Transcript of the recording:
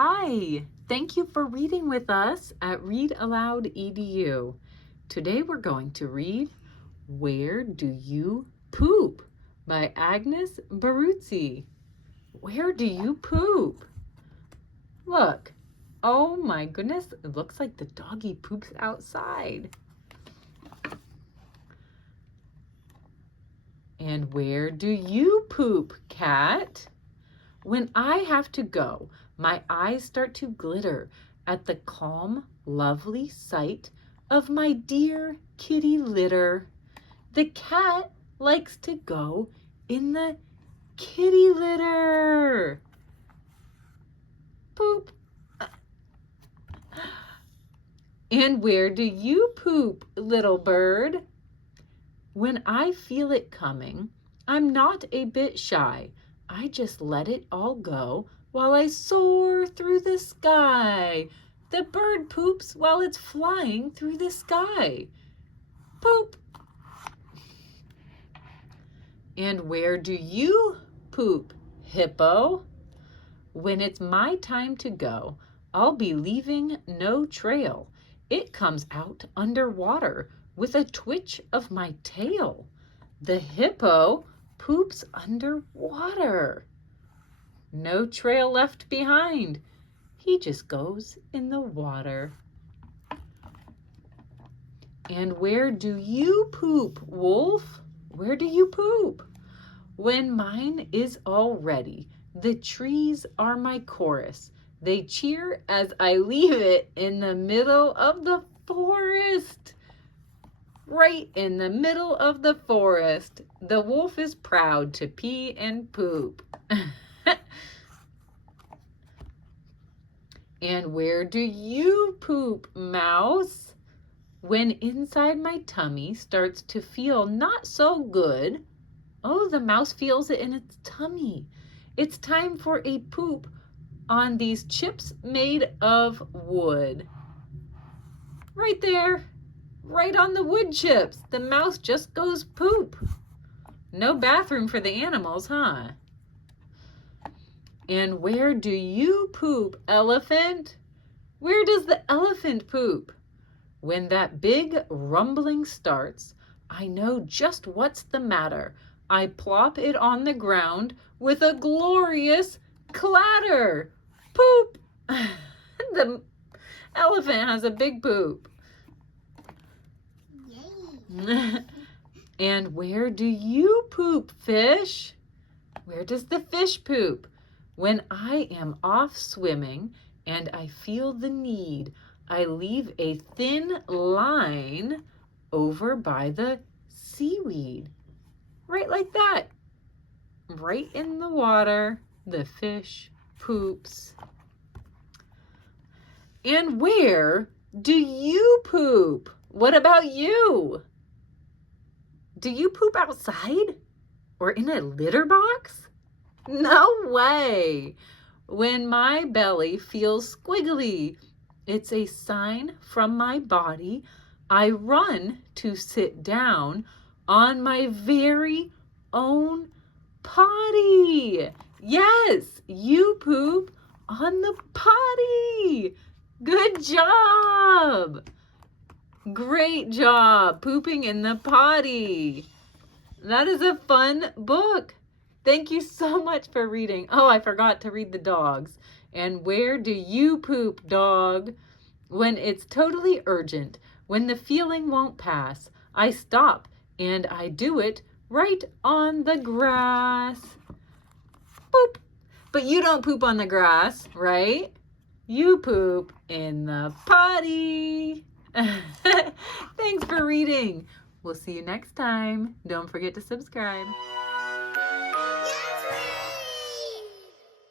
Hi, thank you for reading with us at Read Aloud Edu. Today we're going to read Where Do You Poop by Agnese Baruzzi. Where do you poop? Look, oh my goodness, it looks like the doggy poops outside. And where do you poop, cat? When I have to go, my eyes start to glitter at the calm, lovely sight of my dear kitty litter. The cat likes to go in the kitty litter. Poop. And where do you poop, little bird? When I feel it coming, I'm not a bit shy. I just let it all go while I soar through the sky. The bird poops while it's flying through the sky. Poop. And where do you poop, hippo? When it's my time to go, I'll be leaving no trail. It comes out underwater with a twitch of my tail. The hippo poops underwater. No trail left behind. He just goes in the water. And where do you poop, wolf? Where do you poop? When mine is all ready, the trees are my chorus. They cheer as I leave it in the middle of the forest. Right in the middle of the forest, the wolf is proud to pee and poop. And where do you poop, mouse? When inside my tummy starts to feel not so good, oh, the mouse feels it in its tummy. It's time for a poop on these chips made of wood. Right there. Right on the wood chips. The mouse just goes poop. No bathroom for the animals, huh? And where do you poop, elephant? Where does the elephant poop? When that big rumbling starts, I know just what's the matter. I plop it on the ground with a glorious clatter. Poop! The elephant has a big poop. And where do you poop, fish? Where does the fish poop? When I am off swimming and I feel the need, I leave a thin line over by the seaweed. Right like that. Right in the water, the fish poops. And where do you poop? What about you? Do you poop outside or in a litter box? No way. When my belly feels squiggly, it's a sign from my body. I run to sit down on my very own potty. Yes, you poop on the potty. Good job. Great job pooping in the potty. That is a fun book. Thank you so much for reading. Oh, I forgot to read the dogs. And where do you poop, dog? When it's totally urgent, when the feeling won't pass, I stop and I do it right on the grass. Boop. But you don't poop on the grass, right? You poop in the potty. Thanks for reading. We'll see you next time. Don't forget to subscribe.